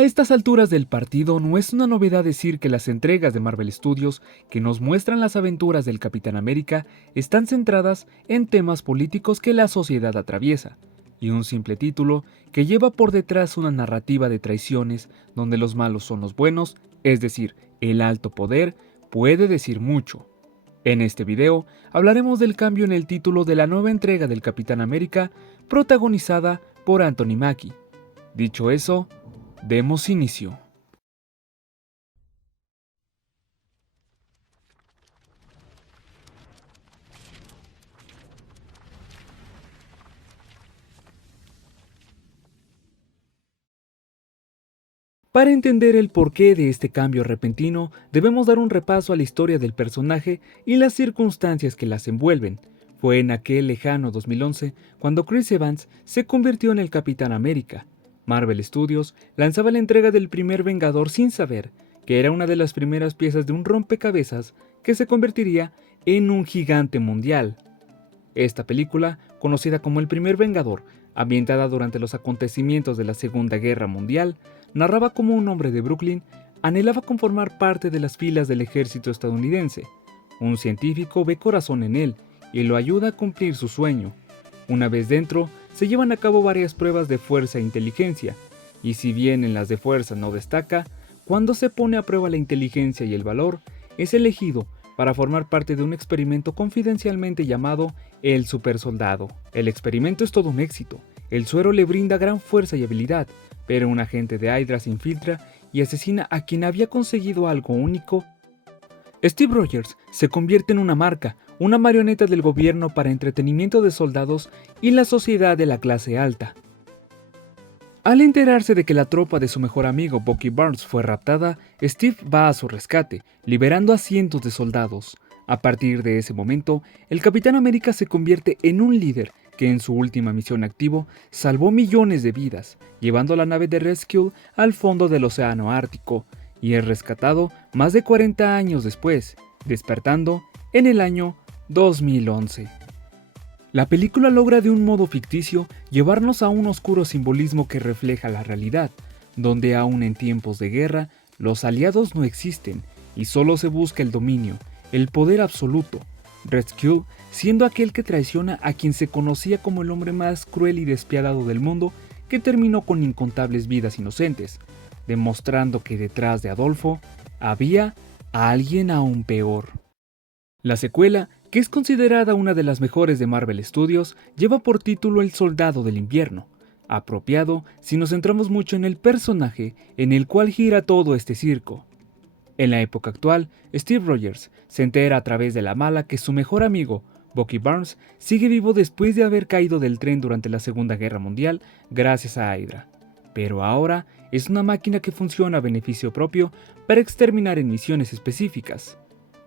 A estas alturas del partido no es una novedad decir que las entregas de Marvel Studios que nos muestran las aventuras del Capitán América están centradas en temas políticos que la sociedad atraviesa, y un simple título que lleva por detrás una narrativa de traiciones donde los malos son los buenos, es decir, el alto poder, puede decir mucho. En este video hablaremos del cambio en el título de la nueva entrega del Capitán América protagonizada por Anthony Mackie. Dicho eso, demos inicio. Para entender el porqué de este cambio repentino, debemos dar un repaso a la historia del personaje y las circunstancias que las envuelven. Fue en aquel lejano 2011 cuando Chris Evans se convirtió en el Capitán América. Marvel Studios lanzaba la entrega del primer Vengador sin saber que era una de las primeras piezas de un rompecabezas que se convertiría en un gigante mundial. Esta película, conocida como El primer Vengador, ambientada durante los acontecimientos de la Segunda Guerra Mundial, narraba cómo un hombre de Brooklyn anhelaba conformar parte de las filas del ejército estadounidense. Un científico ve corazón en él y lo ayuda a cumplir su sueño. Una vez dentro, se llevan a cabo varias pruebas de fuerza e inteligencia, y si bien en las de fuerza no destaca, cuando se pone a prueba la inteligencia y el valor, es elegido para formar parte de un experimento confidencialmente llamado el Supersoldado. El experimento es todo un éxito. El suero le brinda gran fuerza y habilidad, pero un agente de Hydra se infiltra y asesina a quien había conseguido algo único. Steve Rogers se convierte en una marca, una marioneta del gobierno para entretenimiento de soldados y la sociedad de la clase alta. Al enterarse de que la tropa de su mejor amigo Bucky Barnes fue raptada, Steve va a su rescate, liberando a cientos de soldados. A partir de ese momento, el Capitán América se convierte en un líder que en su última misión activo salvó millones de vidas, llevando la nave de Rescue al fondo del océano Ártico, y es rescatado más de 40 años después, despertando en el año 2011. La película logra de un modo ficticio llevarnos a un oscuro simbolismo que refleja la realidad, donde aún en tiempos de guerra, los aliados no existen y solo se busca el dominio, el poder absoluto. Red Skull siendo aquel que traiciona a quien se conocía como el hombre más cruel y despiadado del mundo, que terminó con incontables vidas inocentes, demostrando que detrás de Adolfo había a alguien aún peor. La secuela, que es considerada una de las mejores de Marvel Studios, lleva por título El Soldado del Invierno, apropiado si nos centramos mucho en el personaje en el cual gira todo este circo. En la época actual, Steve Rogers se entera a través de la mala que su mejor amigo, Bucky Barnes, sigue vivo después de haber caído del tren durante la Segunda Guerra Mundial gracias a Hydra. Pero ahora es una máquina que funciona a beneficio propio para exterminar en misiones específicas.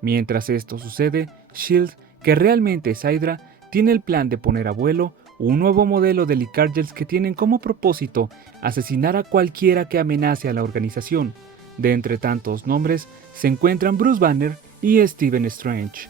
Mientras esto sucede, S.H.I.E.L.D., que realmente es Hydra, tiene el plan de poner a vuelo un nuevo modelo de Licardgels que tienen como propósito asesinar a cualquiera que amenace a la organización. De entre tantos nombres se encuentran Bruce Banner y Stephen Strange.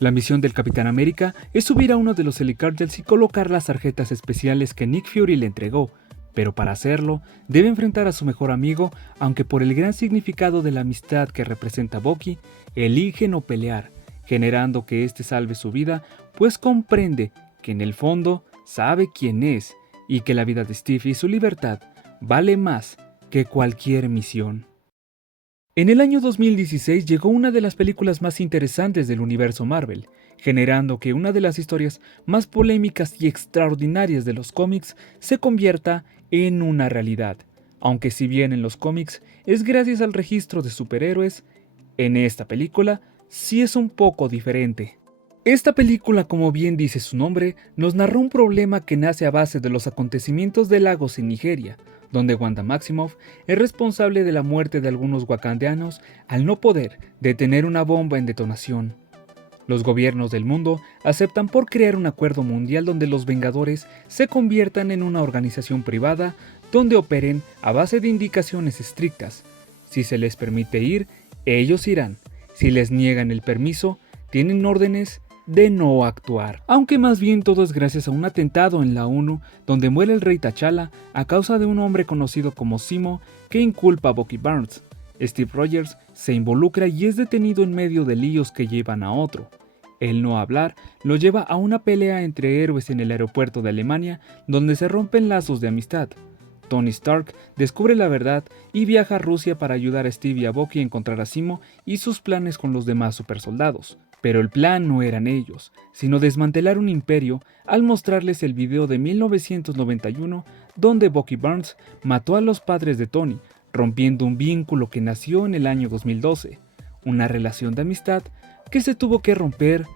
La misión del Capitán América es subir a uno de los Helicargels y colocar las tarjetas especiales que Nick Fury le entregó, pero para hacerlo debe enfrentar a su mejor amigo, aunque por el gran significado de la amistad que representa Bucky, elige no pelear, generando que éste salve su vida, pues comprende que en el fondo sabe quién es y que la vida de Steve y su libertad vale más que cualquier misión. En el año 2016 llegó una de las películas más interesantes del universo Marvel, generando que una de las historias más polémicas y extraordinarias de los cómics se convierta en una realidad, aunque si bien en los cómics es gracias al registro de superhéroes, en esta película sí es un poco diferente. Esta película, como bien dice su nombre, nos narra un problema que nace a base de los acontecimientos de Lagos en Nigeria, donde Wanda Maximoff es responsable de la muerte de algunos wakandianos al no poder detener una bomba en detonación. Los gobiernos del mundo aceptan por crear un acuerdo mundial donde los Vengadores se conviertan en una organización privada donde operen a base de indicaciones estrictas. Si se les permite ir, ellos irán. Si les niegan el permiso, tienen órdenes de no actuar, aunque más bien todo es gracias a un atentado en la ONU donde muere el rey T'Challa a causa de un hombre conocido como Zemo que inculpa a Bucky Barnes. Steve Rogers se involucra y es detenido en medio de líos que llevan a otro. El no hablar lo lleva a una pelea entre héroes en el aeropuerto de Alemania donde se rompen lazos de amistad. Tony Stark descubre la verdad y viaja a Rusia para ayudar a Steve y a Bucky a encontrar a Zemo y sus planes con los demás supersoldados. Pero el plan no eran ellos, sino desmantelar un imperio al mostrarles el video de 1991 donde Bucky Barnes mató a los padres de Tony, rompiendo un vínculo que nació en el año 2012, una relación de amistad que se tuvo que romper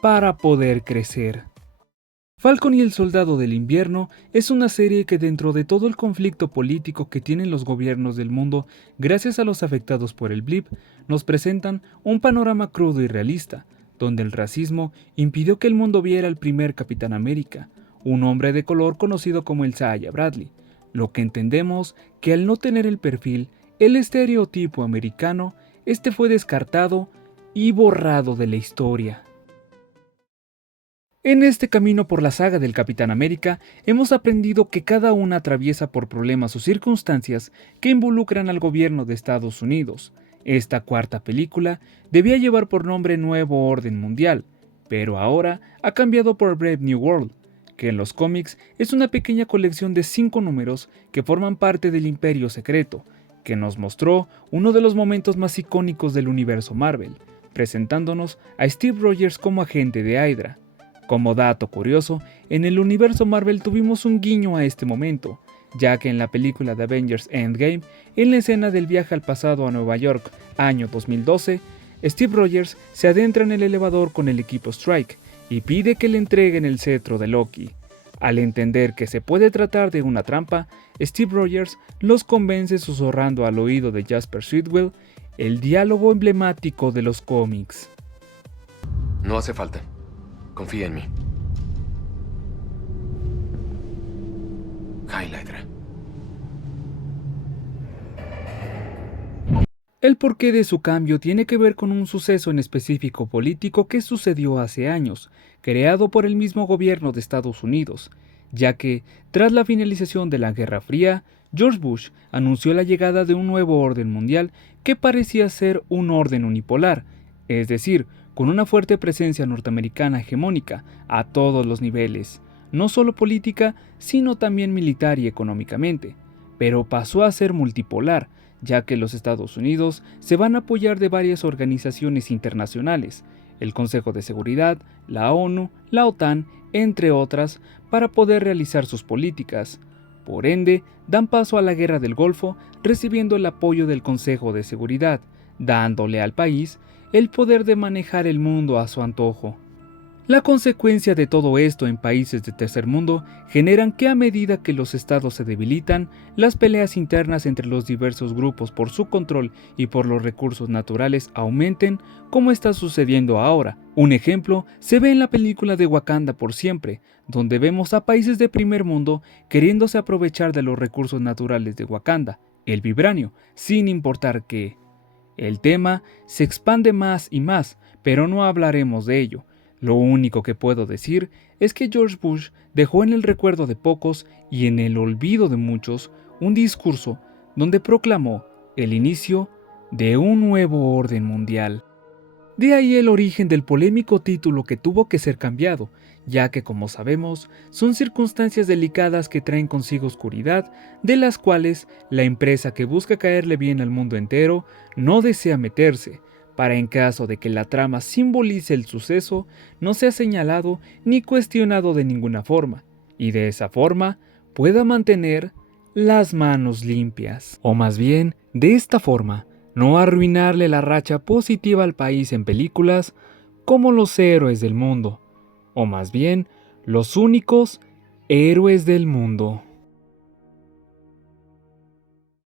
para poder crecer. Falcon y el Soldado del Invierno es una serie que dentro de todo el conflicto político que tienen los gobiernos del mundo gracias a los afectados por el blip, nos presentan un panorama crudo y realista, donde el racismo impidió que el mundo viera al primer Capitán América, un hombre de color conocido como el Isaiah Bradley, lo que entendemos que al no tener el perfil, el estereotipo americano, este fue descartado y borrado de la historia. En este camino por la saga del Capitán América, hemos aprendido que cada una atraviesa por problemas o circunstancias que involucran al gobierno de Estados Unidos. Esta cuarta película debía llevar por nombre Nuevo Orden Mundial, pero ahora ha cambiado por Brave New World, que en los cómics es una pequeña colección de 5 números que forman parte del Imperio Secreto, que nos mostró uno de los momentos más icónicos del universo Marvel, presentándonos a Steve Rogers como agente de Hydra. Como dato curioso, en el universo Marvel tuvimos un guiño a este momento, ya que en la película de Avengers Endgame, en la escena del viaje al pasado a Nueva York, año 2012, Steve Rogers se adentra en el elevador con el equipo Strike y pide que le entreguen el cetro de Loki. Al entender que se puede tratar de una trampa, Steve Rogers los convence susurrando al oído de Jasper Sitwell el diálogo emblemático de los cómics. No hace falta. Confía en mí. Heil Hydra. El porqué de su cambio tiene que ver con un suceso en específico político que sucedió hace años, creado por el mismo gobierno de Estados Unidos, ya que, tras la finalización de la Guerra Fría, George Bush anunció la llegada de un nuevo orden mundial que parecía ser un orden unipolar, es decir, con una fuerte presencia norteamericana hegemónica a todos los niveles, no solo política, sino también militar y económicamente, pero pasó a ser multipolar, ya que los Estados Unidos se van a apoyar de varias organizaciones internacionales, el Consejo de Seguridad, la ONU, la OTAN, entre otras, para poder realizar sus políticas. Por ende, dan paso a la Guerra del Golfo, recibiendo el apoyo del Consejo de Seguridad, dándole al país el poder de manejar el mundo a su antojo. La consecuencia de todo esto en países de tercer mundo generan que a medida que los estados se debilitan, las peleas internas entre los diversos grupos por su control y por los recursos naturales aumenten, como está sucediendo ahora. Un ejemplo se ve en la película de Wakanda por siempre, donde vemos a países de primer mundo queriéndose aprovechar de los recursos naturales de Wakanda, el vibranio, sin importar qué. El tema se expande más y más, pero no hablaremos de ello. Lo único que puedo decir es que George Bush dejó en el recuerdo de pocos y en el olvido de muchos un discurso donde proclamó el inicio de un nuevo orden mundial. De ahí el origen del polémico título que tuvo que ser cambiado, ya que como sabemos, son circunstancias delicadas que traen consigo oscuridad, de las cuales la empresa que busca caerle bien al mundo entero no desea meterse, para en caso de que la trama simbolice el suceso, no sea señalado ni cuestionado de ninguna forma, y de esa forma pueda mantener las manos limpias. O más bien, de esta forma, no arruinarle la racha positiva al país en películas como los héroes del mundo, o más bien, los únicos héroes del mundo.